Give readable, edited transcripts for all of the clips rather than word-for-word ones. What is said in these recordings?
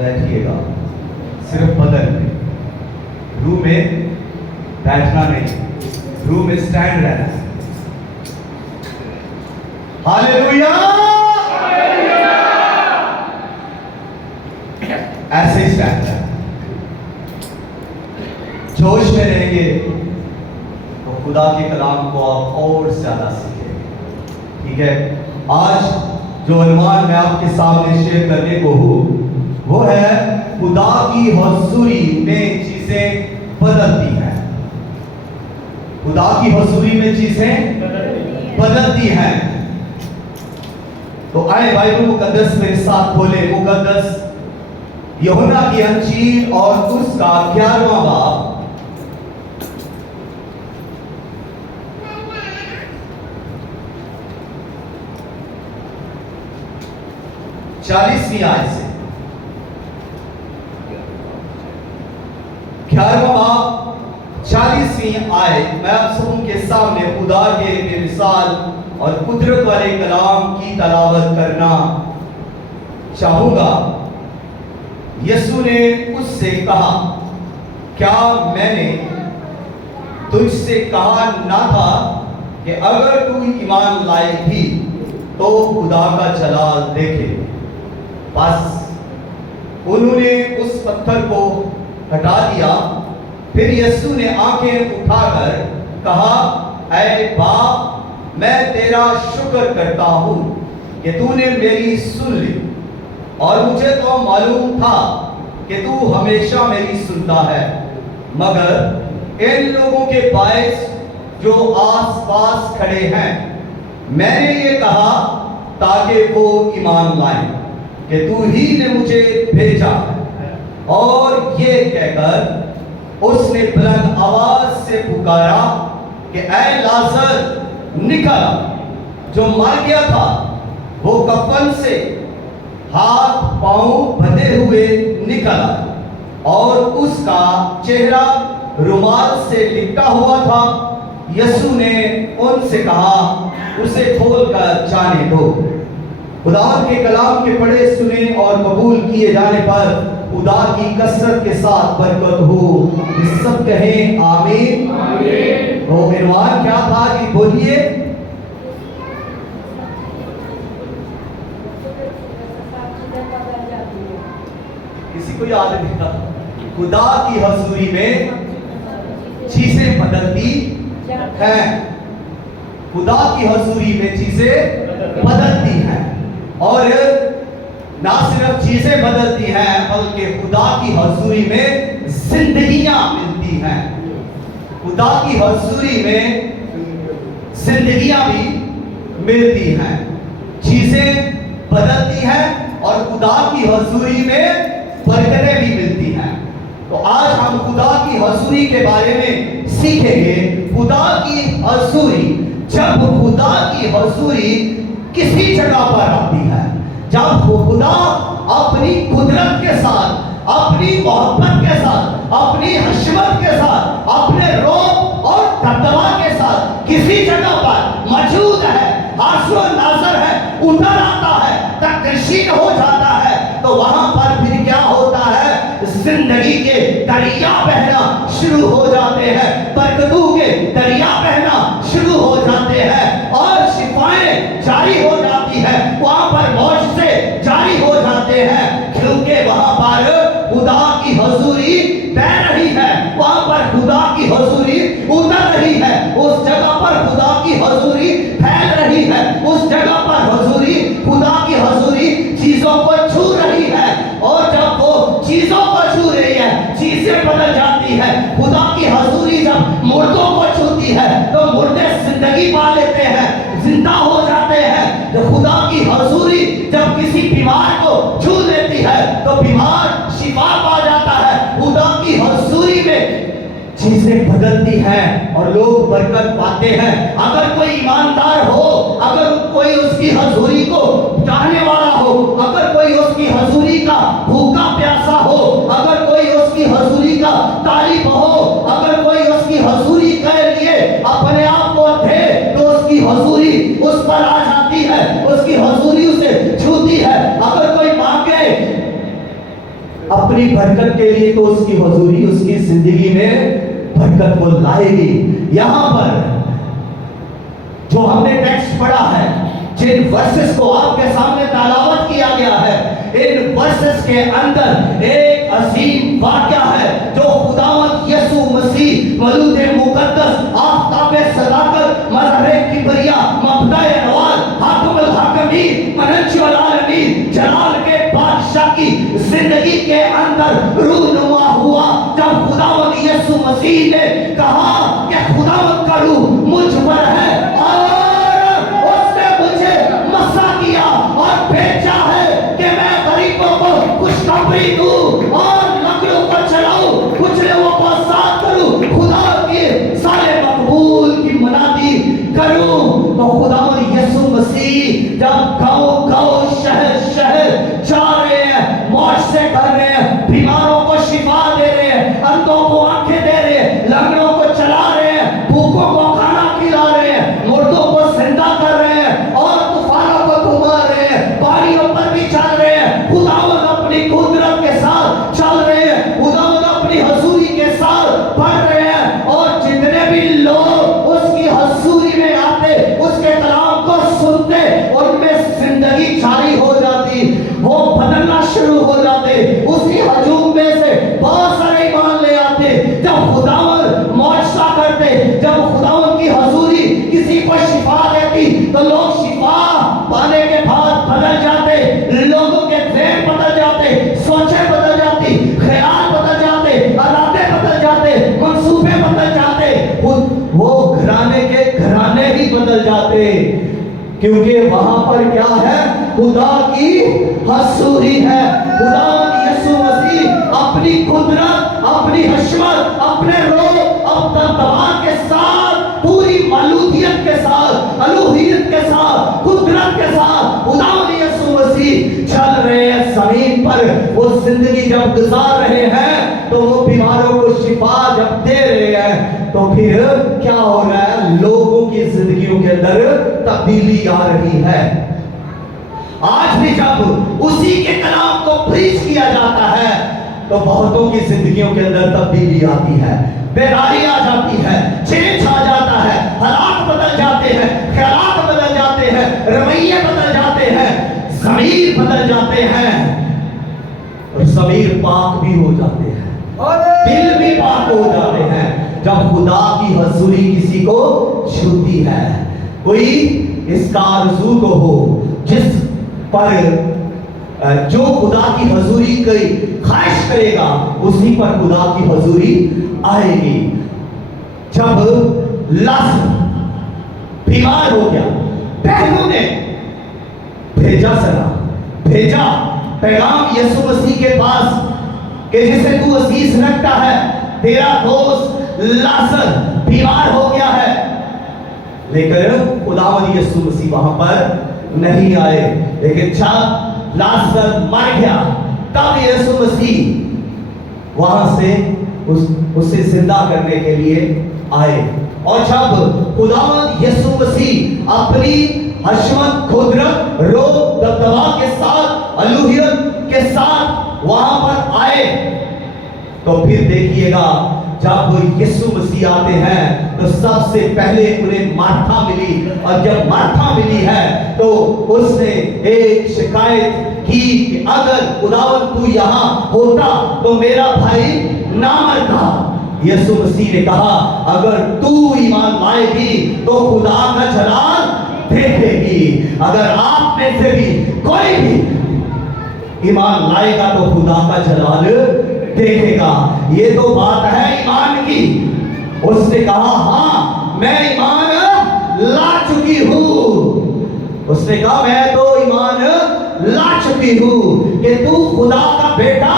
बैठिएगा, सिर्फ बदन में, रूम में बैठना नहीं, रूम में स्टैंड रहना है। हालेलुया, ऐसे ही स्टैंड रहना। जोश में रहेंगे तो खुदा के कलाम को आप और ज्यादा सीखेंगे। ठीक है, आज जो अनुमान मैं आपके सामने शेयर करने को हूं वो है खुदा की हुजूरी में चीजें बदलती हैं। खुदा की हुजूरी में चीजें बदलती हैं। तो आए बाइबल मुकद्दस मेरे साथ खोले, मुकद्दस यूहन्ना की अंजील और उसका 11वां बाब, चालीसवीं आयत से। 11वां बाब 40वीं आयत मैं आप सबों के सामने खुदा के बेमिसाल और कुदरत वाले कलाम की तलावत करना चाहूंगा। यीशु ने उससे कहा, क्या मैंने तुझसे कहा ना था कि अगर तू ईमान लाए भी तो खुदा का जलाल देखे। बस उन्होंने उस पत्थर को हटा दिया। फिर यीशु ने आंखें उठाकर कहा, ऐ बाप, मैं तेरा शुक्र करता हूं कि तूने मेरी सुन ली, और मुझे तो मालूम था कि तू हमेशा मेरी सुनता है, मगर इन लोगों के बायस जो आसपास खड़े हैं मैंने ये कहा ताकि वो ईमान लाएं कि तू ही ने मुझे भेजा। और ये कहकर उसने बुलंद आवाज से पुकारा कि ऐ लाजर निकल। जो मर गया था वो कफन से हाथ पांव बंधे हुए निकला, और उसका चेहरा रुमाल से लिपटा हुआ था। यीशु ने उनसे कहा, उसे खोलकर जाने दो। खुदावंद के कलाम के पढ़े सुने और कबूल किए जाने पर खुदा की कसरत के साथ बरकत हो। इस सब कहें आमीन। आमीन। तो इरवान क्या था कि बोलिए, किसी को याद नहीं था? खुदा की हुजूरी में चीजें बदलती हैं। खुदा की हुजूरी में चीजें बदलती हैं, और ना सिर्फ चीजें बदलती हैं बल्कि खुदा की हुजूरी में जिंदगियां मिलती हैं। खुदा की हुजूरी में जिंदगियां भी मिलती हैं, चीजें बदलती हैं, और खुदा की हुजूरी में बरकतें भी मिलती हैं। तो आज हम खुदा की हुजूरी के बारे में सीखेंगे। खुदा की हुजूरी, जब खुदा की हुजूरी किसी जगह पर आती है, जब खुदा अपनी कुदरत के साथ, अपनी मोहब्बत के साथ, अपनी हशमत के साथ, अपने रोब और दबदबा के साथ किसी जगह पर मौजूद है, हाज़िर नाज़िर है, उतर आता है, तकशीन हो जाता है, तो वहां पर फिर क्या होता है? जिंदगी के दरिया बहना शुरू हो जाते हैं, बरकतों के दरिया बहना शुरू हो जाते हैं, और शिफाएं जारी हो जाती है, वहां पर मौजज़े जारी हो जाते हैं, क्योंकि वहां पर खुदा की हुजूरी बह रही है, वहां पर खुदा की हुजूरी उतर रही है, उस जगह पर खुदा की हुजूरी फैल रही है, उस जगह पर हुजूरी, खुदा की हुजूरी चीजों को छू रही है, और जब वो चीजों को छू रही है, चीजें बदल जाती है। खुदा की हुजूरी जब मुर्दों को छूती है तो मुर्दे जिंदगी पा लेते हैं, जिंदा हो जाते हैं। जो खुदा की हुजूरी जब किसी बीमार को छू लेती है तो बीमार शिफा पा जाता है। खुदा की हुजूरी में चीजें बदलती हैं और लोग बरकत पाते हैं। अगर कोई ईमानदार हो, अगर कोई उसकी हुजूरी को चाहने वाला हो, अगर कोई उसकी हुजूरी का भूखा प्यासा हो, अगर कोई उसकी हुजूरी का तारीफ हो, अगर कोई उसकी हुजूरी के लिए अपने आप को दे, तो उसकी हुजूरी उस पर आ जाती है, उसकी हुजूरी उसे छूती है। अगर कोई मांगे अपनी बरकत के लिए, तो उसकी हुजूरी उसकी जिंदगी में बरकत को लाएगी। यहां पर जो हमने टेक्स्ट पढ़ा है, जिन वर्सेस को आपके सामने तलावत किया गया है, इन वर्सेस के अंदर एक अजीम वाकया है जो खुदावंद यीशु मसीह मौलूद मुकद्दस आफ़ताब सदाकत मज़हर किबरिया मबदाए नवाल हाकिमुल हाकिमीन मनज्जुल आलमीन जलाल के बादशाह की जिंदगी के अंदर रूनुमा हुआ, जब खुदावंद यीशु मसीह ने कहा कि खुदावंद का रूह मुझ पर है और और भेजा है कि मैं गरीबों को खुशखबरी दूं और लंगड़ों को चलाऊं, कुछ लोगों को साथ करूं, खुदा के साले मकबूल की मनादी करूं। तो खुदावंद यीशु मसीह जब गांव-गांव शहर जा रहे हैं, मौज से कर रहे हैं, बीमारों को शिफा दे रहे हैं, अंधों को आंखें दे रहे हैं, लंगड़ों को चला रहे हैं, भूखों को खाना खिला रहे हैं, मुर्दों को जिंदा कर रहे हैं और तूफानों को घुमा रहे हैं, पानियों पर भी चल रहे हैं। खुदावंद अपनी कुदरत के साथ चल रहे हैं, खुदावंद अपनी हजूरी के साथ बढ़ रहे हैं, और जितने भी लोग उसकी हजूरी में आते, उसके कलाम को सुनते, उनमें जिंदगी जारी हो जाती, वो बदलना शुरू हो जाते, उसी हजूम में से बहुत सारे ईमान ले आते। जब खुदावंद मौजज़ा करते, जब खुदावंद की हजूरी किसी को शिफा देती, तो लोग शिफा पाने के बाद बदल जाते, लोगों के ज़हन बदल जाते, सोचें बदल जाती, ख्याल बदल जाते, इरादे बदल जाते, मंसूबे बदल जाते, वो घराने के घराने ही बदल जाते, क्योंकि वहां पर क्या है? खुदा की हजूरी है। खुदावंद यीशु मसीह अपनी कुदरत, अपनी हशमत, अपने रोह, अपना दवा के साथ, पूरी मौलूदियत के साथ, अलूहियत के साथ, कुदरत के साथ खुदावंद यीशु मसीह चल रहे हैं जमीन पर। वो जिंदगी जब गुजार रहे हैं, तो वो बीमारों को शिफा जब दे रहे हैं, तो फिर क्या हो रहा है? लोगों की जिंदगियों के अंदर तब्दीली आ रही है। आज भी जब उसी के कलाम को प्रीच किया जाता है, तो बहुतों की जिंदगियों के अंदर तब्दीली आती है, बेदारी आ जाती है, चेंज आ जाता है, हालात बदल जाते हैं, ख्यालात बदल जाते हैं, रवैये बदल जाते हैं, ज़मीर बदल जाते हैं, और ज़मीर पाक भी हो जाते हैं, दिल भी पाक हो जाते हैं जब खुदा की हजूरी किसी को छूती है। कोई इसका आरज़ू तो हो, जिस पर जो खुदा की हजूरी की ख्वाहिश करेगा, उसी पर खुदा की हजूरी आएगी। जब लाज़र बीमार हो गया, बहनों ने भेजा पैगाम यीशु मसीह के पास कि जिसे तू अजीज रखता है, तेरा दोस्त लाज़र बीमार हो गया है। लेकिन खुदावंद यीशु मसीह वहां पर नहीं आए। लेकिन जब लाज़र मर गया, तब यीशु मसीह वहां से उसे जिंदा करने के लिए आए। और जब खुदावंद यीशु मसीह अपनी हशमत, कुदरत, रोह, दबदबा के साथ, अलूहियत के साथ वहां पर आए, तो फिर देखिएगा जब यीशु मसीह आते हैं, तो सबसे पहले उन्हें मार्था मिली, और जब मार्था मिली है तो उसने एक शिकायत की कि अगर खुदावंद तू यहाँ होता तो मेरा भाई ना मरता। यीशु मसीह ने कहा, अगर तू ईमान लाएगी तो खुदा का जलाल देखेगी। अगर आप में से भी कोई भी ईमान लाएगा तो खुदा का जलाल देखेगा। ये तो बात है ईमान की। उसने कहा, हाँ मैं ईमान ला चुकी हूं। उसने कहा, मैं तो ईमान ला चुकी हूं कि तू खुदा का बेटा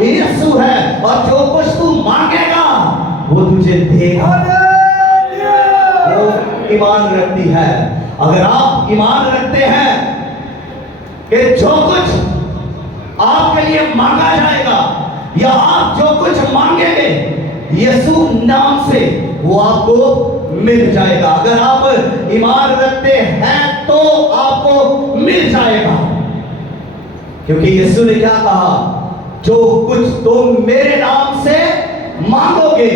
यीशु है, और जो कुछ तू मांगेगा वो तुझे देगा। वो ईमान रखती है। अगर आप ईमान रखते हैं कि जो कुछ आपके लिए मांगा जाएगा, या आप जो कुछ मांगेंगे यीशु नाम से, वो आपको मिल जाएगा। अगर आप ईमान रखते हैं तो आपको मिल जाएगा। क्योंकि यीशु ने क्या कहा? जो कुछ तुम मेरे नाम से मांगोगे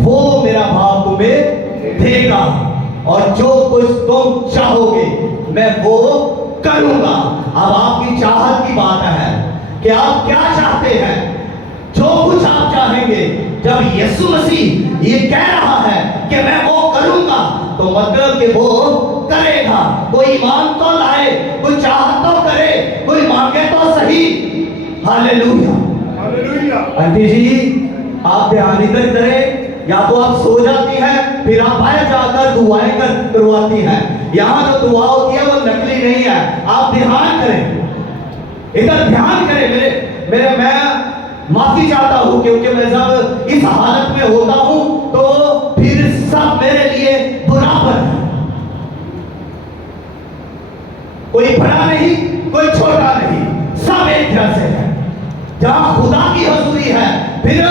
वो मेरा बाप तुम्हें देगा, और जो कुछ तुम चाहोगे मैं वो करूंगा। अब आपकी चाहत की बात है कि आप क्या चाहते हैं। जो कुछ आप चाहेंगे, जब यीशु मसीह ये कह रहा है कि मैं वो करूंगा, तो मतलब कि वो करेगा। कोई ईमान तो लाए, कोई चाहत तो करे, कोई मांगे तो सही। Hallelujah, hallelujah. आंटी जी, आप ध्यान इधर करें, या तो आप सो जाती हैं, फिर आप बाहर जाकर दुआएं करवाती हैं। यहाँ जो दुआ होती है वो नकली नहीं है। आप ध्यान करें, इधर ध्यान करें। मेरे मैं माफी चाहता हूं, क्योंकि मैं जब इस हालत में होता हूं तो फिर सब मेरे लिए बराबर है। कोई बड़ा नहीं, कोई छोटा नहीं, सब एक जैसे है। जहां खुदा की हजूरी है, फिर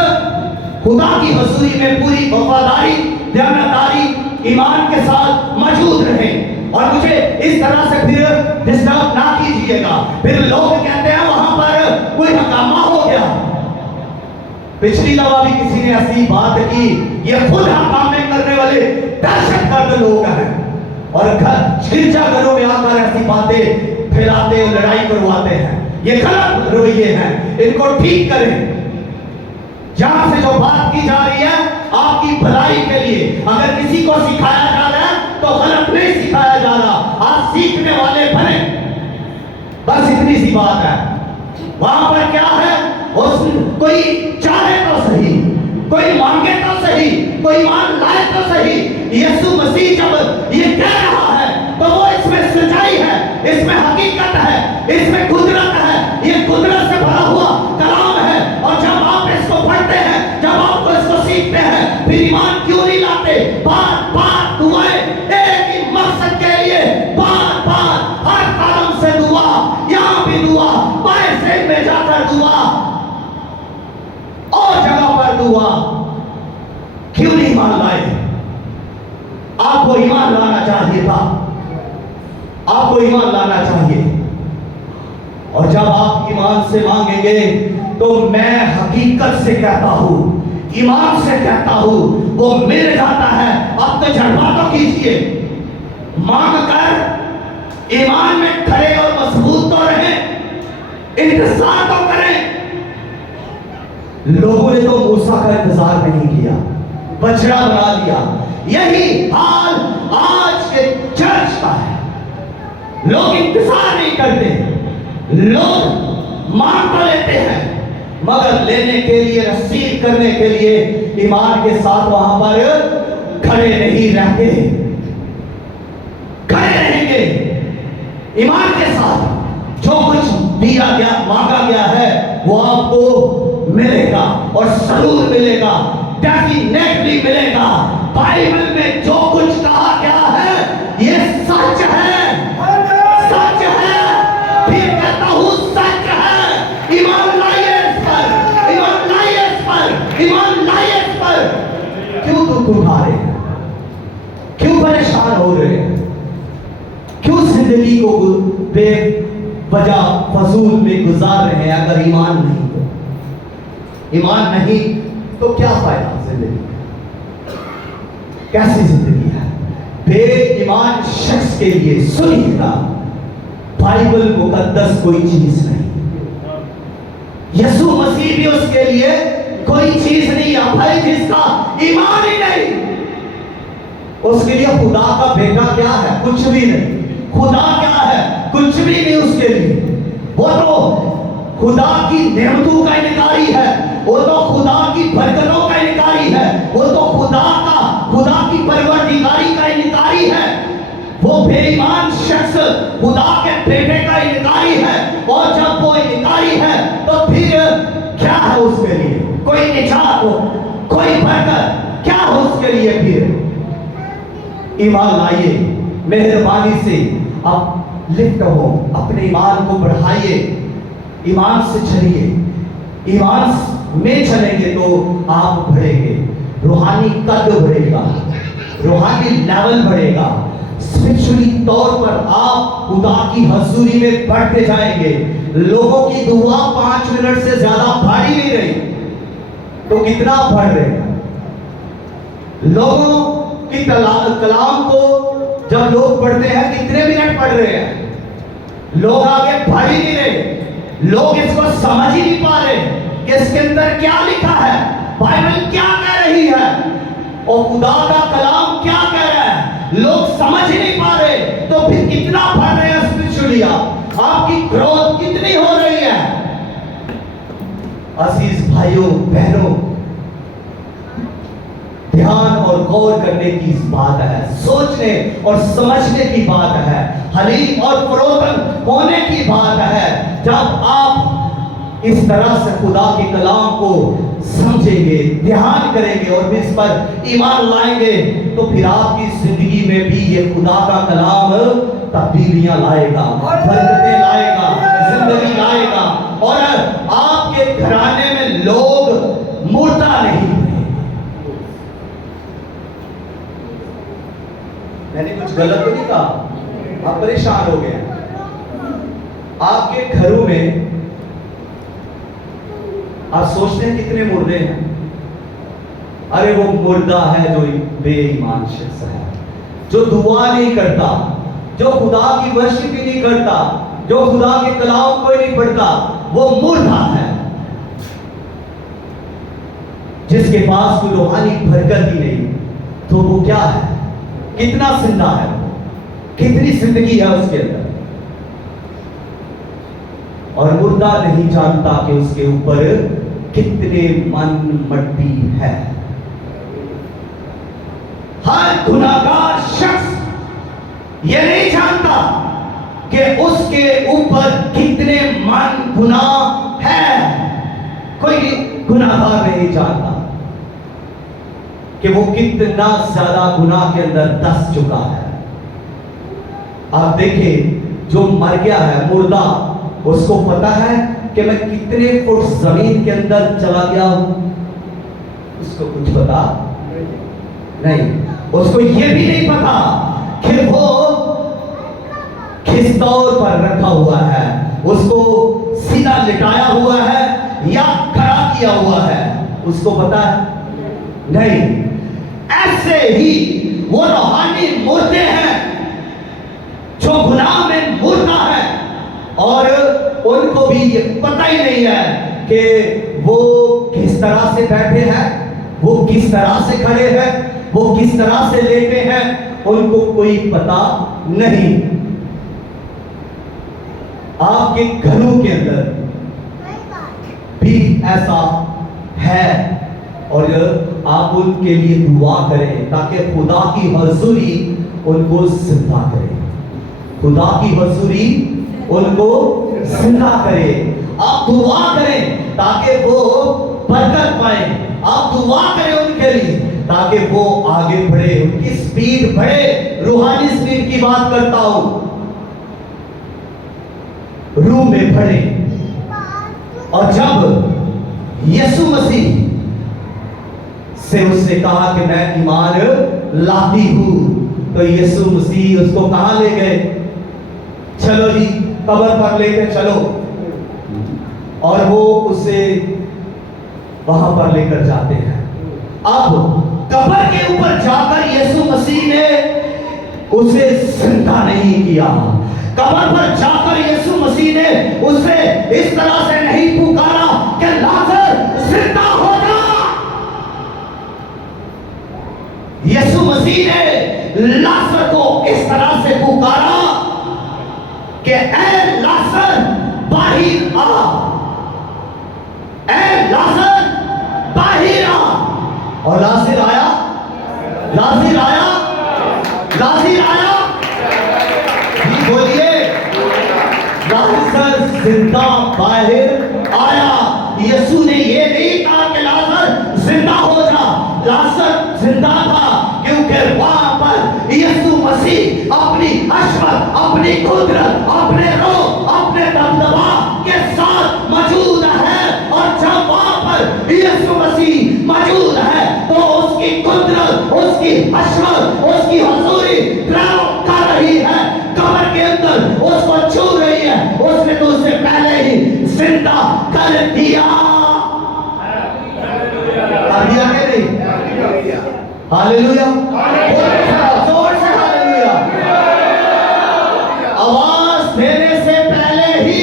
खुदा की हजूरी में पूरी वफादारी, दयानतदारी, ईमान के साथ मौजूद रहे। और मुझे इस तरह से फिर डिस्टर्ब ना कीजिएगा। फिर लोग कहते हैं वहां पर कोई हंगामा हो गया। पिछली दफा भी किसी ने ऐसी बात की, ये खुद हंगामे करने वाले दहशतगर्द लोग हैं, और गिरजाघरों में आकर ऐसी बातें फैलाते और लड़ाई करवाते हैं। ये गलत रवैये हैं, इनको ठीक करें। जहां से जो बात की जा रही है आपकी भलाई के लिए, अगर किसी को सिखाया जा रहा है तो गलत नहीं सिखाया जा रहा। आप सीखने वाले बने, बस इतनी सी बात है। वहां पर क्या है, कोई चाहे तो सही, कोई मांगे तो सही, कोई मान लाए तो सही। यीशु मसीह जब ये कह रहा है तो वो इसमें सच्चाई है, इसमें हकीकत है, इसमें कुदरत है। ये कुदरत से भरा हुआ कलाम है। और जब आप इसको पढ़ते हैं, जब आप इसको सीखते हैं, फिर ईमान क्यों नहीं लाते? बार बार दुआएं, एक ही मकसद के लिए बार बार हर कदम से दुआ, यहां भी दुआ, बाएं से में जाकर दुआ, और जगह पर दुआ। क्यों नहीं ईमान लाए? आपको ईमान लाना चाहिए था, आपको ईमान लाना चाहिए। और जब आप ईमान से मांगेंगे तो मैं हकीकत से कहता हूं, ईमान से कहता हूं, वो मिल जाता है। अब तो जज्बा तो कीजिए, मांग कर ईमान में खड़े और मजबूत तो रहें, इंतजार तो करें। लोगों ने तो मूसा का इंतजार नहीं किया, बछड़ा बना दिया। यही हाल आज के चर्च का है। लोग इंतजार नहीं करते, लोग मांग तो लेते हैं, मगर लेने के लिए, रसीद करने के लिए ईमान के साथ वहां पर खड़े नहीं रहते। खड़े रहेंगे ईमान के साथ। जो कुछ दिया गया, मांगा गया है, वो आपको मिलेगा, और जरूर मिलेगा, डेफिनेटली मिलेगा। बाइबल में जो कुछ कहा गया है ये सच है, सच है। फिर कहता हूं सच है। ईमान लाइए इस पर, ईमान लाइए इस पर, ईमान लाइए इस पर। क्यों दुख उठा रहे हैं? क्यों परेशान हो रहे हैं? क्यों जिंदगी को बेवजह फजूल में गुजार रहे हैं? अगर ईमान नहीं तो, ईमान नहीं तो क्या फायदा जिंदगी का? कैसी जिंदगी है? बेईमान शख्स के लिए सुनिएगा, बाइबल मुकद्दस कोई चीज नहीं, यीशु मसीह भी उसके लिए कोई चीज नहीं है। भाई जिसका ईमान ही नहीं, उसके लिए खुदा का बेटा क्या है? कुछ भी नहीं। खुदा क्या है? कुछ भी नहीं उसके लिए। वो तो खुदा की नेमतों का इनकारी है, वो तो खुदा की बरकतों का इनकारी है, वो तो खुदा की परवरदिगारी का इनकारी है। वो बेईमान शख्स खुदा के बेटे का इनकारी है। और जब वो इनकारी है तो फिर क्या है उसके लिए? कोई निजात हो, कोई बरकत क्या हो उसके लिए? फिर ईमान लाइए, मेहरबानी से आप लिफ्ट हो, अपने ईमान को बढ़ाइए, ईमान से चलिए। ईमान में चलेंगे तो आप बढ़ेंगे, रूहानी कद बढ़ेगा, रूहानी लेवल बढ़ेगा, स्पिरिचुअली तौर पर आप खुदा की हजूरी में बढ़ते जाएंगे। लोगों की दुआ 5 मिनट से ज्यादा पढ़ ही नहीं रही, तो कितना पढ़ रहे हैं? लोगों की कलाम को जब लोग पढ़ते हैं कितने मिनट पढ़ रहे हैं? लोग आगे बढ़ ही नहीं रहे, लोग इसको समझ ही नहीं पा रहे कि इसके अंदर क्या लिखा है, बाइबल क्या कह रही है और खुदा का कलाम क्या कह रहा है, लोग समझ ही नहीं पा रहे। तो फिर कितना पढ़ रहे हैं स्पिरिचुअली? आपकी ग्रोथ कितनी हो रही है? अजीज भाइयों बहनों, ध्यान और गौर करने की बात है, सोचने और समझने की बात है, हलीम और फरोतन होने की बात है। जब आप इस तरह से खुदा के कलाम को समझेंगे, ध्यान करेंगे और इस पर ईमान लाएंगे, तो फिर आपकी जिंदगी में भी ये खुदा का कलाम तब्दीलियां लाएगा, बरकतें लाएगा, जिंदगी लाएगा और आपके घराने में लोग मुर्दा नहीं। मैंने कुछ गलत तो नहीं कहा? आप परेशान हो गए? आपके घरों में आप सोचते हैं कितने मुर्दे हैं? अरे वो मुर्दा है जो बेईमान शख्स है, जो दुआ नहीं करता, जो खुदा की वर्शिप ही नहीं करता, जो खुदा के कलाम को ही नहीं पढ़ता, वो मुर्दा है, जिसके पास कोई रूहानी बरकत ही नहीं। तो वो क्या है? कितना जिंदा है, कितनी जिंदगी है उसके अंदर? और मुर्दा नहीं जानता कि उसके ऊपर कितने मन मट्टी है। हर गुनाहगार शख्स यह नहीं जानता कि उसके ऊपर कितने मन गुनाह है। कोई गुनाहगार नहीं जानता कि वो कितना ज्यादा गुनाह के अंदर दस चुका है। आप देखिए, जो मर गया है मुर्दा, उसको पता है कि मैं कितने फुट जमीन के अंदर चला गया हूं? उसको कुछ पता नहीं। उसको यह भी नहीं पता कि वो किस तौर पर रखा हुआ है, उसको सीधा लिटाया हुआ है या खड़ा किया हुआ है, उसको पता है नहीं। ऐसे ही वो रूहानी मुर्दे हैं जो गुनाह में मुर्दा है और उनको भी ये पता ही नहीं है कि वो किस तरह से बैठे हैं, वो किस तरह से खड़े हैं, वो किस तरह से लेटे हैं, उनको कोई पता नहीं। आपके घरों के अंदर भी ऐसा है और आप उनके लिए दुआ करें ताकि खुदा की हजूरी उनको जिंदा करे, खुदा की हजूरी उनको जिंदा करे। आप दुआ करें ताकि वो बरकत पाए, आप दुआ करें उनके लिए ताकि वो आगे बढ़े, उनकी स्पीड बढ़े। रूहानी स्पीड की बात करता हूं, रूह में बढ़े। और जब यीशु मसीह से उसने कहा कि मैं ईमान लाती हूं, तो यीशु मसीह उसको कहां ले गए? चलो जी, कब्र पर लेकर चलो। और वो उसे वहां पर लेकर जाते हैं। अब कब्र के ऊपर जाकर यीशु मसीह ने उसे जिंदा नहीं किया। कब्र पर जाकर यीशु मसीह ने उसे इस तरह से नहीं पुकारा कि लाजर जिंदा हो जा। यीशु मसीह ने लाजर को इस तरह से पुकारा कि ऐ लाजर बाहर आ, ऐ लाजर बाहर आ। और लाजर आया, लाजर आया, लाजर आया। बोलिए, लाजर जिंदा बाहर आया। यीशु ने ये नहीं कहा कि लाजर जिंदा हो जा। लाजर जिंदा था क्योंकि वहां पर यीशु मसीह अपनी अशरत, अपनी कुदरत, अपने रूह, अपने दबदबा के साथ मौजूद है। और जब वहां पर यीशु मसीह मौजूद है तो उसकी कुदरत, उसकी अशरत, उसकी हुजूरी ट्रैवल कर रही है, कब्र के अंदर उसको छू रही है। उसने तो उससे पहले ही हालेलुया, जोर से हालेलुया। आवाज देने से पहले ही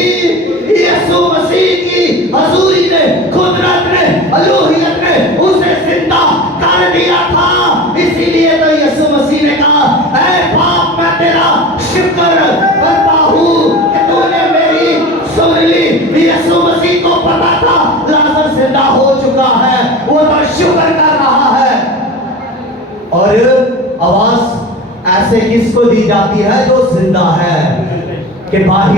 यीशु मसीह की हजूरी ने, कुदरत ने, अलूहियत ने उसे जिंदा कर दिया था। इसीलिए तो यीशु मसीह ने कहा, ऐ बाप मैं तेरा शुक्र करता हूं कि तूने मेरी सुन ली। यीशु मसीह को पता था लाजर जिंदा हो चुका है, वो तो शुक्र कर रहा है। और आवाज ऐसे किसको दी जाती है? जो जिंदा है, कि बाहर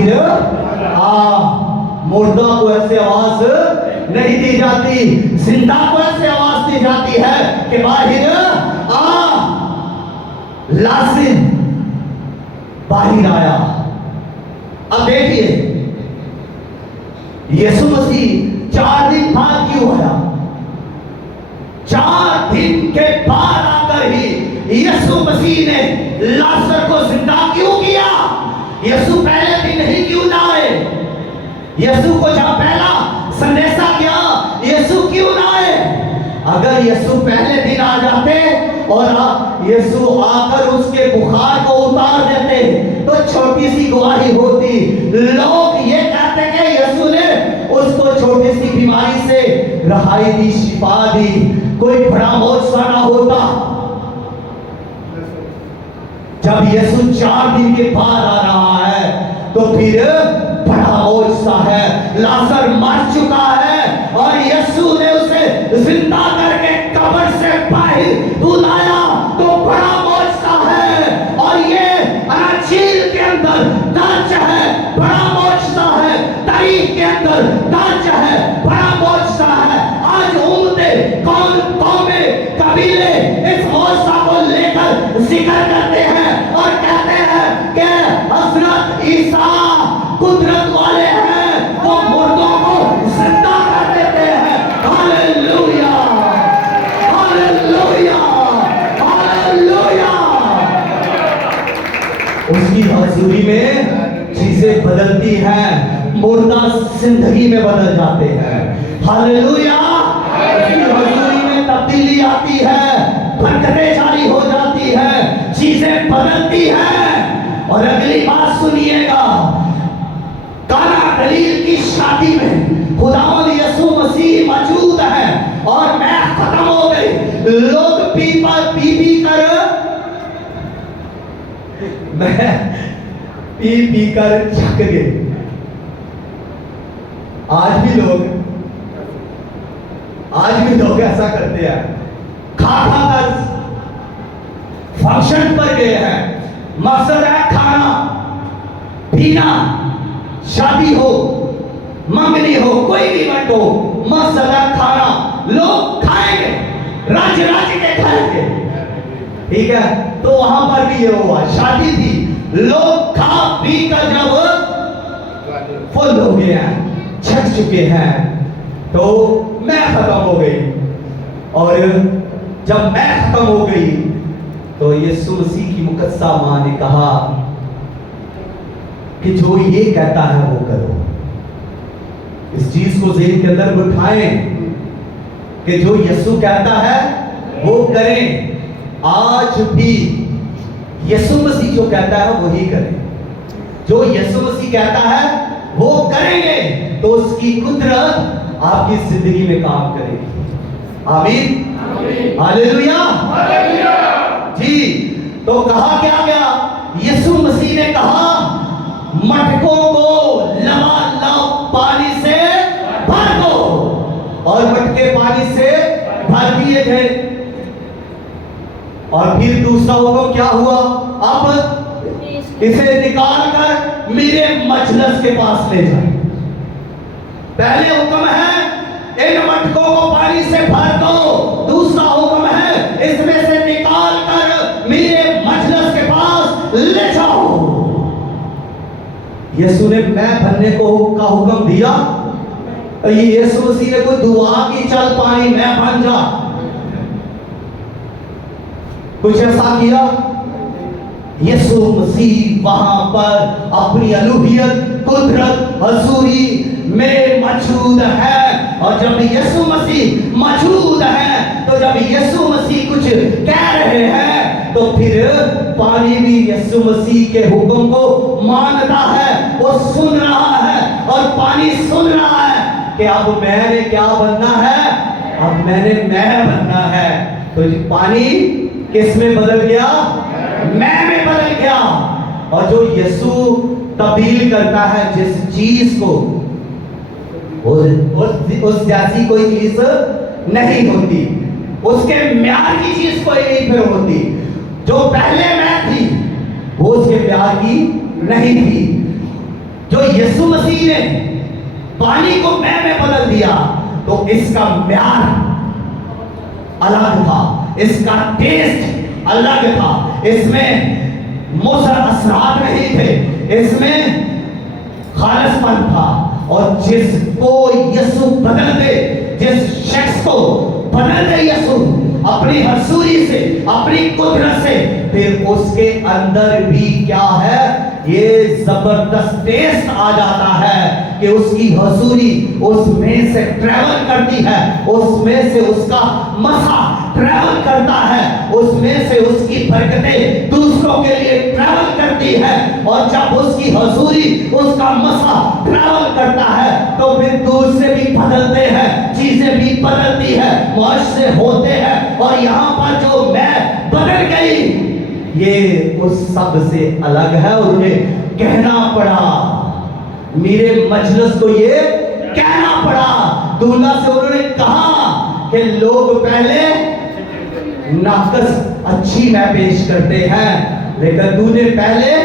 मुर्दा को ऐसे आवाज नहीं दी जाती, जिंदा को ऐसे आवाज दी जाती है कि बाहर लाजिम बाहर आया। अब देखिए यीशु मसीह 4 दिन बाद क्यों आया? 4 दिन के बाद आकर ही यीशु मसीह ने लाजर को जिंदा क्यों किया? यीशु पहले दिन ही क्यों ना आए? यीशु को जब पहला संदेशा किया, यीशु क्यों ना आए? अगर यीशु पहले दिन आ जाते और यीशु आकर उसके बुखार को उतार देते तो छोटी सी गवाही होती। लोग ये कहते कि यीशु ने उसको छोटी सी बीमारी से रहाई दी, शिफा दी, कोई बड़ा मौजज़ा ना होता। जब यीशु 4 दिन के बाद आ रहा है तो फिर बड़ा मौजज़ा है। लाजर मर चुका है और यीशु ने उसे जिंदा करके कब्र से बाहर बुलाया, तो बड़ा मौजज़ा है। और ये अंजील के अंदर दर्ज है, बड़ा मौजज़ा है। तारीख के अंदर दर्ज है, बड़ा मौजज़ा है। आज उम्मते कौमें कबीले इस मौजज़ा को लेकर जिक्र करते हैं और कहते हैं कि हजरत ईसा कुदरत वाले हैं, वो मुर्दों को जिंदा कर देते हैं। Hallelujah, hallelujah, hallelujah. उसकी हजूरी में चीजें बदलती हैं, मुर्दा जिंदगी में बदल जाते हैं। हालेलुया, उसकी हजूरी में तब्दीली आती है, बरकतें जारी हो जाती है, चीजें बदलती हैं। और अगली बात सुनिएगा, काना गलील की शादी में खुदावंद यीशु मसीह मौजूद है और मैं खत्म हो गई। लोग पी कर मैं पी कर थक गए। आज भी लोग ऐसा करते हैं, खा कर फंक्शन पर गए हैं, मकसद है खाना पीना, शादी हो, मंगनी हो, कोई भी इवेंट हो, मकसद है खाना। लोग खाएंगे, राज्य के खाएंगे, ठीक है। तो वहां पर भी ये हुआ, शादी थी, लोग खा पी कर जब फुल हो गए हैं, छक चुके हैं, तो मैं खत्म हो गई। और जब मैं खत्म हो गई तो यीशु मसीह की मुकद्दसा मां ने कहा कि जो ये कहता है वो करो। इस चीज को ज़हन के अंदर बिठाएं कि जो यीशु कहता है वो करें। आज भी यीशु मसीह जो कहता है वही करें। जो यीशु मसीह कहता है वो करेंगे तो उसकी कुदरत आपकी जिंदगी में काम करेगी। आमीन, हालेलुया, जी। तो कहा क्या गया? यीशु मसीह ने कहा मटकों को लबालब पानी से भर दो, और मटके पानी से भर दिए गए। और फिर दूसरा हुक्म क्या हुआ? अब इसे निकाल कर मेरे मजलिस के पास ले जाए। पहले हुक्म है इन मटकों को पानी से भर दो, दूसरा हुक्म है इसमें से निकाल कर मेरे मजलिस के पास ले जाओ। यीशु ने मैं भरने को का हुक्म दिया, ये यीशु मसीह ने कोई दुआ की चल पानी मैं बन जा, कुछ ऐसा किया? यीशु मसीह वहां पर अपनी अलूहियत, कुदरत, हजूरी में मौजूद है। और जब यीशु मसीह मौजूद है तो जब यीशु मसीह कुछ कह रहे हैं तो फिर पानी भी यीशु मसीह के हुक्म को मानता है, वो सुन रहा है और पानी सुन रहा है कि अब मैंने क्या बनना है, अब मैंने मैं बनना है। तो पानी किस में बदल गया, मैं में बदल गया। और जो यीशु तब्दील करता है जिस चीज को, उस जैसी कोई चीज नहीं होती, उसके म्यार की चीज कोई नहीं फिर होती। जो पहले मैं थी वो उसके प्यार की नहीं थी। जो यीशु मसीह ने पानी को मैं में बदल दिया तो इसका म्यार अलग था, इसका टेस्ट अलग था, इसमें मुसर असरात नहीं थे, इसमें खालिसपन था। और जिसको यीशु बदल दे, जिस शख्स को बदल दे यीशु अपनी हसूरी से, अपनी कुदरत से, फिर उसके अंदर भी क्या है, ये जबरदस्त टेस्ट आ जाता है कि उसकी हसूरी उसमें से ट्रैवल करती है, उसमें से उसका मसा ट्रैवल करता है, उसमें से उसकी बरकतें दूसरों के लिए ट्रैवल करती है। और जब उसकी हसूरी, उसका मसा ट्रैवल करता है तो फिर दूसरे भी बदलते हैं, चीजें भी बदलती है, मुआशरे होते हैं। और यहाँ पर जो मैं बदल गई, ये उस सब से अलग है। और उन्हें कहना पड़ा, मेरे मजलिस को ये कहना पड़ा, दूल्हा से उन्होंने कहा कि लोग पहले नाकस अच्छी मैं पेश करते हैं, लेकिन तूने पहले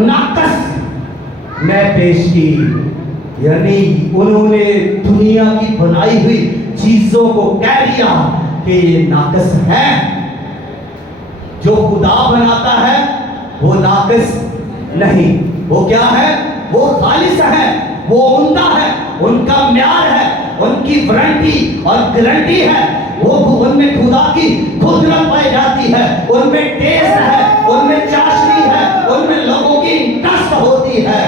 नाकस मैं पेश की। यानी उन्होंने दुनिया की बनाई हुई चीजों को कह दिया कि ये नाकस है। जो खुदा बनाता है वो नाकस नहीं, वो क्या है, वो खालिस है, वो उम्दा है, उनका म्यार है, उनकी वारंटी और गारंटी है, वो उनमें खुदा की कुदरत पाई जाती है, उनमें टेस्ट है, उनमें चाशनी है, उनमें लोगों की इंटरेस्ट होती है।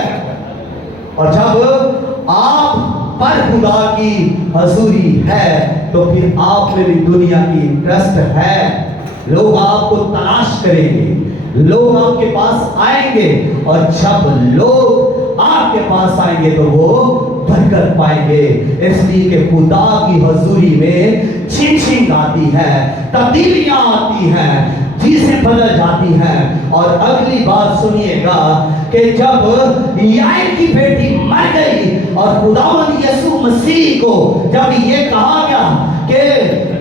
और जब आप पर खुदा की हजूरी है तो फिर आप में भी दुनिया की इंटरेस्ट है। लोग आपको तलाश करेंगे, लोग आपके पास आएंगे, और जब लोग आपके पास आएंगे तो वो बरकत पाएंगे। इसलिए कि खुदा की हजूरी में चिंचिंग आती है, तब्दीलियां आती हैं, चीजें बदल जाती हैं। और अगली बात सुनिएगा कि जब याईर की बेटी मर गई और खुदावंद यीशु मसीह को जब ये कहा गया कि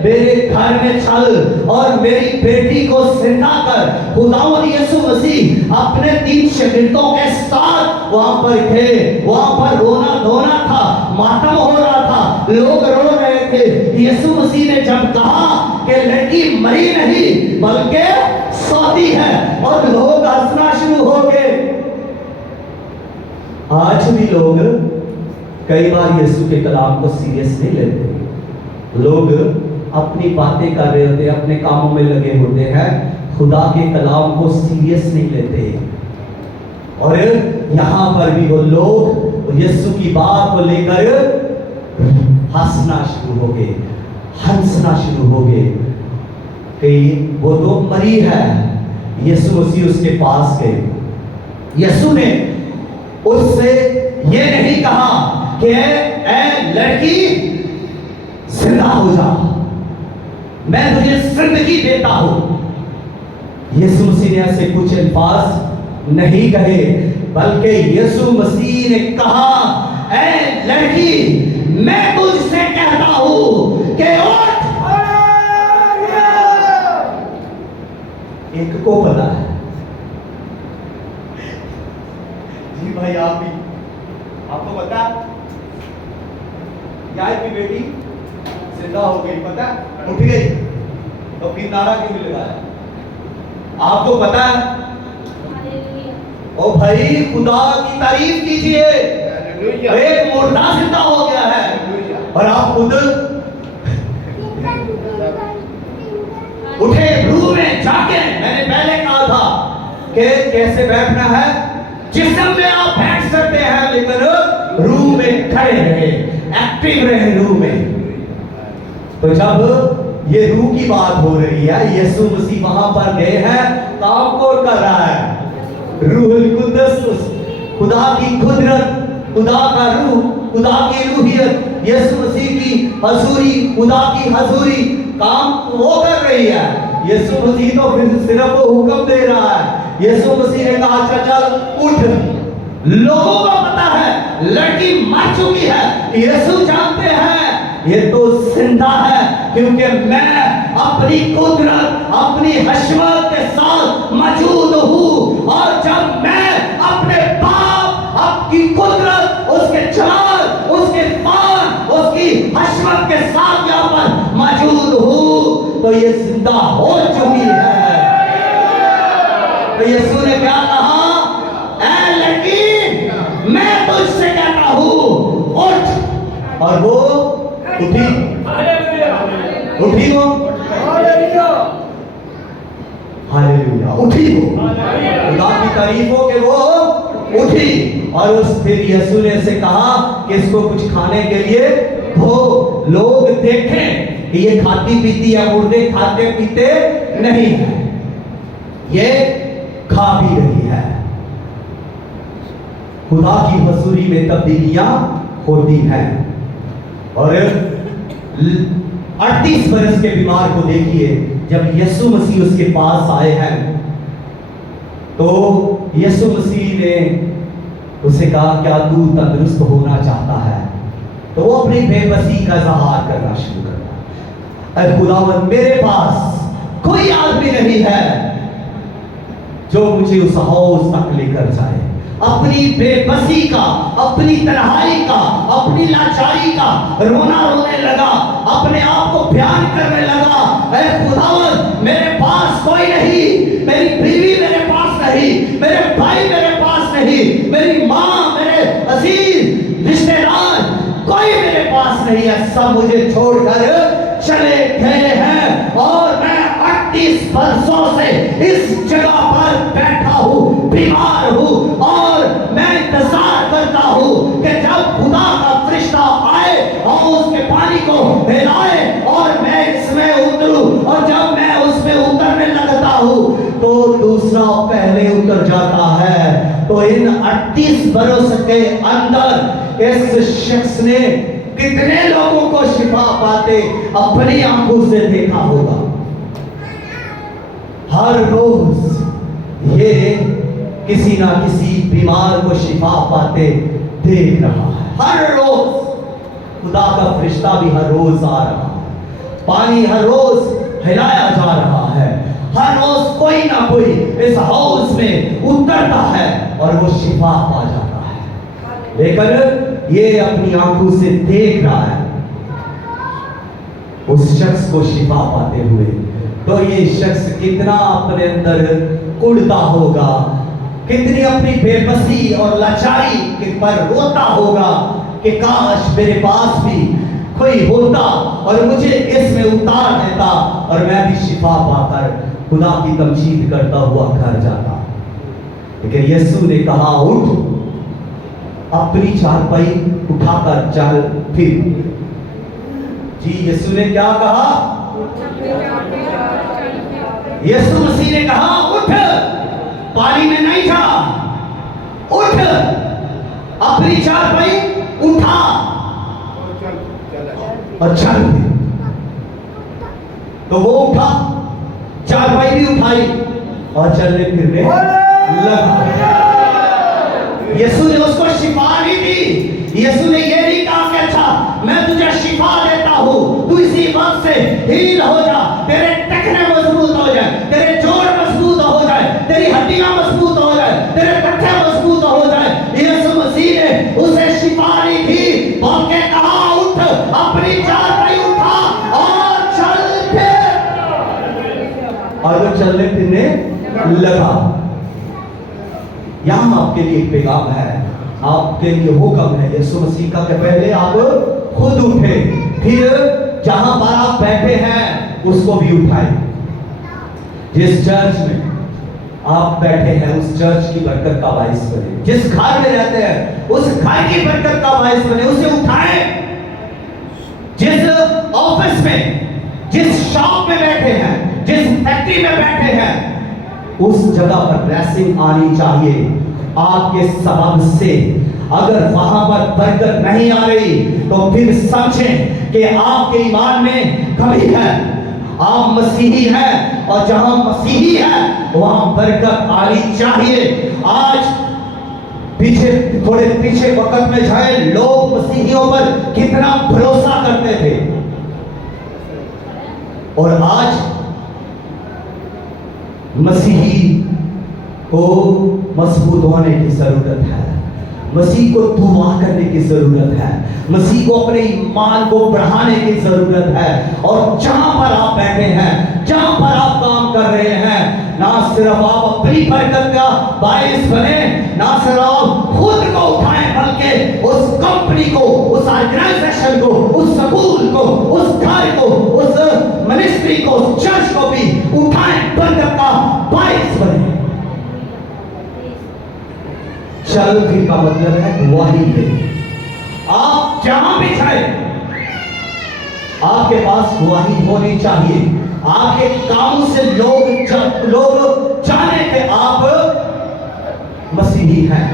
मेरे घर में चल और मेरी बेटी को जिंदा कर, खुदावंद यीशु मसीह अपने 3 शागिर्दों के साथ वहां पर थे। वहां पर रोना धोना था, मातम हो रहा था, लोग रो रहे थे। यीशु मसीह ने जब कहा कि लड़की मरी नहीं बल्कि सौती है, और लोग हंसना शुरू हो गए। आज भी लोग कई बार यीशु के कलाम को सीरियस नहीं लेते। लोग अपनी बातें कर रहे होते हैं, अपने कामों में लगे होते हैं, खुदा के कलाम को सीरियस नहीं लेते। और यहाँ पर भी वो लोग यीशु की बात को लेकर हंसना शुरू हो गए, हंसना शुरू हो गए कि वो तो मरी है। यीशु मसीह उसके पास गए। यीशु ने उससे ये नहीं कहा कि ए लड़की जिंदा हो जा, मैं तुझे जिंदगी देता हूं। यीशु मसीह ने ऐसे कुछ अल्फाज नहीं कहे, बल्कि यीशु मसीह ने कहा, ए लड़की मैं तुझसे कहता हूं कि उठ। एक को पता है जी भाई, आप भी, आपको पता याईर की बेटी जिंदा हो गई, पता उठ गई, तो फिर नारा क्यों भी लगाया? आपको पता है? ओ भाई खुदा की तारीफ कीजिए, एक मुर्दा जिंदा हो गया है और आप खुद उठे रूह में जाके। मैंने पहले कहा था कि कैसे बैठना है, जिस्म में आप बैठ सकते हैं लेकिन रूह में खड़े रहे, एक्टिव रहे रूह में। तो जब ये रूह की बात हो रही है। यीशु मसीह वहां पर गए हैं, काम कौन कर रहा है? रूहुल कुद्दस, खुदा की कुदरत, खुदा का रूह, खुदा की रूहियत, यीशु मसीह की हजूरी, खुदा की हजूरी काम वो कर रही है। यीशु मसीह तो फिर सिर्फ वो हुक्म दे रहा है। यीशु मसीह ने कहा अच्छा चल उठ। लोगों को पता है लड़की मर चुकी है, यीशु जानते हैं ये तो जिंदा है, क्योंकि मैं अपनी कुदरत, अपनी हशमत के साथ मौजूद हूं। और जब मैं अपने बाप, आपकी कुदरत, उसके जलाल, उसके पान, उसकी हशमत के साथ यहाँ पर मौजूद हूं, तो ये जिंदा हो चुकी है। तो यीशु ने क्या कहा? ऐ लड़की, मैं तुझसे कहता हूं उठ। और वो उठी, उठी वो, हालेलुया, उठी वो। खुदा की तारीफ हो कि वो उठी। और उस फिर यीशु ने से कहा कि इसको कुछ खाने के लिए दो, लोग देखें कि ये खाती पीती है, मुर्दे खाते पीते नहीं है, ये खा भी रही है। खुदा की हजूरी में तब्दीलियां होती हैं। और 38 वर्ष के बीमार को देखिए, जब यीशु मसीह उसके पास आए हैं तो यीशु मसीह ने उसे कहा क्या तू तंदुरुस्त होना चाहता है? तो वो अपनी बेबसी का इजहार करना शुरू करता है। खुदावंद, मेरे पास कोई आदमी नहीं है जो मुझे उस हौज तक लेकर जाए। अपनी बेबसी का, अपनी तन्हाई का, अपनी लाचारी का रोना रोने लगा, अपने आप को बयान करने लगा, ऐ खुदावंद मेरे पास कोई नहीं, मेरी बीवी मेरे पास नहीं, मेरे भाई मेरे पास नहीं, मेरी माँ, मेरे अजीज रिश्तेदार कोई मेरे पास नहीं है, सब मुझे छोड़कर चले गए हैं। और मैं 38 वर्षों से इस जगह पर बैठा हूं, बीमार हूं, और मैं इंतजार करता हूं कि जब खुदा का फरिश्ता आए और उसके पानी को हिलाए और मैं इसमें उतरूं। और जब मैं उसमें उतरने लगता हूं तो दूसरा पहले उतर जाता है। तो इन 38 बरस के अंदर इस शख्स ने कितने लोगों को शिफा पाते अपनी आंखों से देखा होगा। हर रोज ये किसी ना किसी बीमार को शिफा पाते देख रहा है। हर रोज खुदा का फरिश्ता भी हर रोज आ रहा है, पानी हर रोज हिलाया जा रहा है, हर रोज कोई ना कोई इस हाउस में उतरता है और वो शिफा पा जाता है। लेकिन ये अपनी आंखों से देख रहा है उस शख्स को शिफा पाते हुए। तो ये शख्स कितना अपने अंदर कुड़ता होगा, कितनी अपनी बेबसी और लाचारी के पर रोता होगा कि काश मेरे पास भी कोई होता और मुझे इसमें उतार देता और मैं भी शिफा पाकर खुदा की तमजीद करता हुआ घर जाता। लेकिन यीशु ने कहा उठ, अपनी चारपाई उठाकर चल फिर। जी यीशु ने क्या कहा? यीशु मसीह ने कहा उठ, पानी में नहीं जा, उठ, अपनी चारपाई उठा और चल। तो वो उठा, चारपाई भी उठाई और चलने फिरने लगा। यीशु ने उसको शिफा नहीं दी। यीशु ने ये नहीं कहा कि अच्छा मैं तुझे शिफा देता हूं, तू इसी वक्त से हील हो जा, तेरे टखने मजबूत हो जाए, तेरे जोड़ मजबूत हो जाए, तेरी हड्डियां मजबूत हो जाए, तेरे पट्टे मजबूत हो जाए। यीशु मसीह ने उसे शिफा नहीं दी, बल्कि कहा उठ, अपनी चारपाई उठा और चल फिर। और वो चलने फिरने लगा। यहां आपके लिए एक पैगाम है, आपके लिए हुक्म है यीशु मसीह का कि पहले आप खुद उठे, फिर जहां पर आप बैठे हैं उसको भी उठाएं। जिस चर्च में आप बैठे हैं उस चर्च की बरकत का बाइस बने, जिस घर में रहते हैं उस घर की बरकत का बाइस बने, उसे उठाएं। जिस ऑफिस में, जिस शॉप में बैठे हैं, जिस फैक्ट्री में बैठे हैं, उस जगह पर ब्लेसिंग आनी चाहिए आपके सबब से। अगर वहां पर बरकत नहीं आ रही तो फिर समझें कि आपके ईमान में कमी है। आप मसीही हैं और जहां मसीही है वहां बरकत आनी चाहिए। आज थोड़े पीछे वक्त में जाए, लोग मसीहियों पर कितना भरोसा करते थे और आज मसीही को मजबूत होने की जरूरत है, मसीह को दुआ करने की जरूरत है, मसीह को अपने ईमान को बढ़ाने की जरूरत है। और जहां पर आप बैठे हैं, जहां पर आप काम कर रहे हैं, ना सिर्फ आप अपनी बरकत का बायस बने, ना सिर्फ आप खुद को उठाएं, बल्कि उस कंपनी को, उस ऑर्गेनाइजेशन को, उस स्कूल को, उस घर को, उस मिनिस्ट्री को, उस चर्च को भी उठाएं, बरकत का बायस बने। चलती का मतलब है गवाही है। आप जहां भी जाए आपके पास गवाही होनी चाहिए। आपके कामों से लोग जाने कि आप मसीही हैं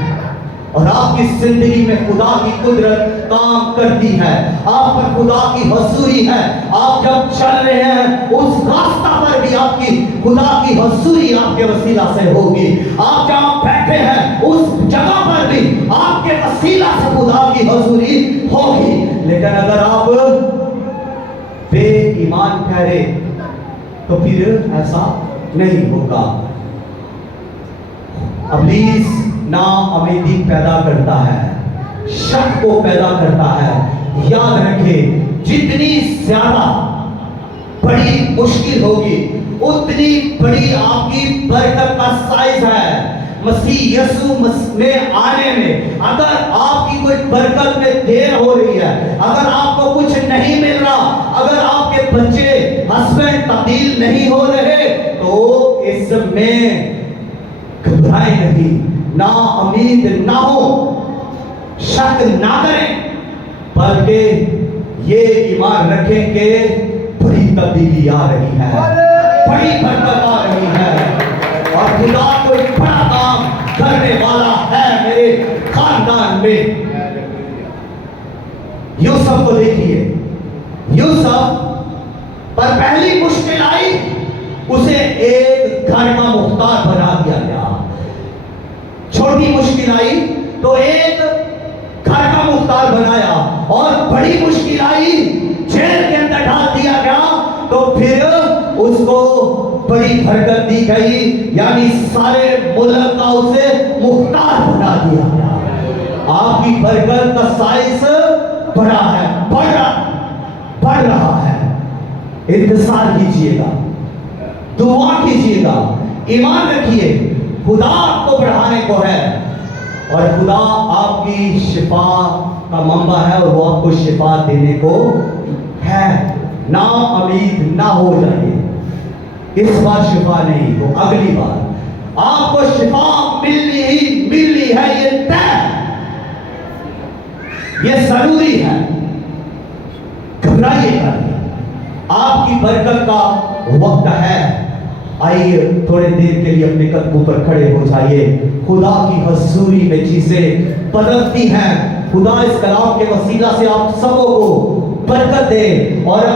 और आपकी जिंदगी में खुदा की कुदरत काम करती है, आप पर खुदा की हजूरी है। आप जब चल रहे हैं उस रास्ता पर भी आपकी खुदा की हजूरी आपके वसीला से होगी। आप जहां बैठे हैं उस जगह पर भी आपके वसीला से खुदा की हजूरी होगी। लेकिन अगर आप बेईमान ठहरे तो फिर ऐसा नहीं होगा। इब्लीस नाउम्मीदी पैदा करता है, शक को पैदा करता है। याद रखें, जितनी ज्यादा बड़ी मुश्किल होगी उतनी बड़ी आपकी बरकत का साइज है। मसीह यीशु में आने में अगर आपकी कोई बरकत में देर हो रही है, अगर आपको कुछ नहीं मिल रहा, अगर आपके बच्चे हस्बैंड तब्दील नहीं हो रहे, तो इसमें घबराए नहीं, ना उम्मीद ना हो, शक ना करें, बल्कि ये ईमान रखें कि बड़ी तब्दीली आ रही है, बड़ी बरकत आ रही है और खुदा कोई बड़ा काम करने वाला है मेरे खानदान में। यूसुफ को देखिए, यूसुफ पर पहली मुश्किल आई, उसे एक घर का मुख्तार बना दिया गया। छोटी मुश्किल आई तो एक घर का मुख्तार बनाया, और बड़ी मुश्किल आई जेल के अंदर डाल दिया गया, तो फिर उसको बड़ी बरकत दी गई, यानी सारे मुल्क का उसे मुख्तार बना दिया गया। आपकी बरकत का साइज बड़ा है, बढ़ रहा है। इंतजार कीजिएगा, दुआ कीजिएगा, ईमान रखिए, खुदा आपको बढ़ाने को है और खुदा आपकी शिफा का मंबा है और वो आपको शिफा देने को है। ना उम्मीद ना हो जाइए, इस बार शिफा नहीं तो अगली बार आपको शिफा मिलनी है, ये तय, ये जरूरी है। घबराइएगा नहीं, आपकी बरकत का वक्त है। आइए थोड़े देर के लिए अपने कदमों पर खड़े हो जाइए। खुदा की हजूरी में चीजें बदलती हैं। खुदा इस कलाम के वसीला से आप सबों को बरकत दे और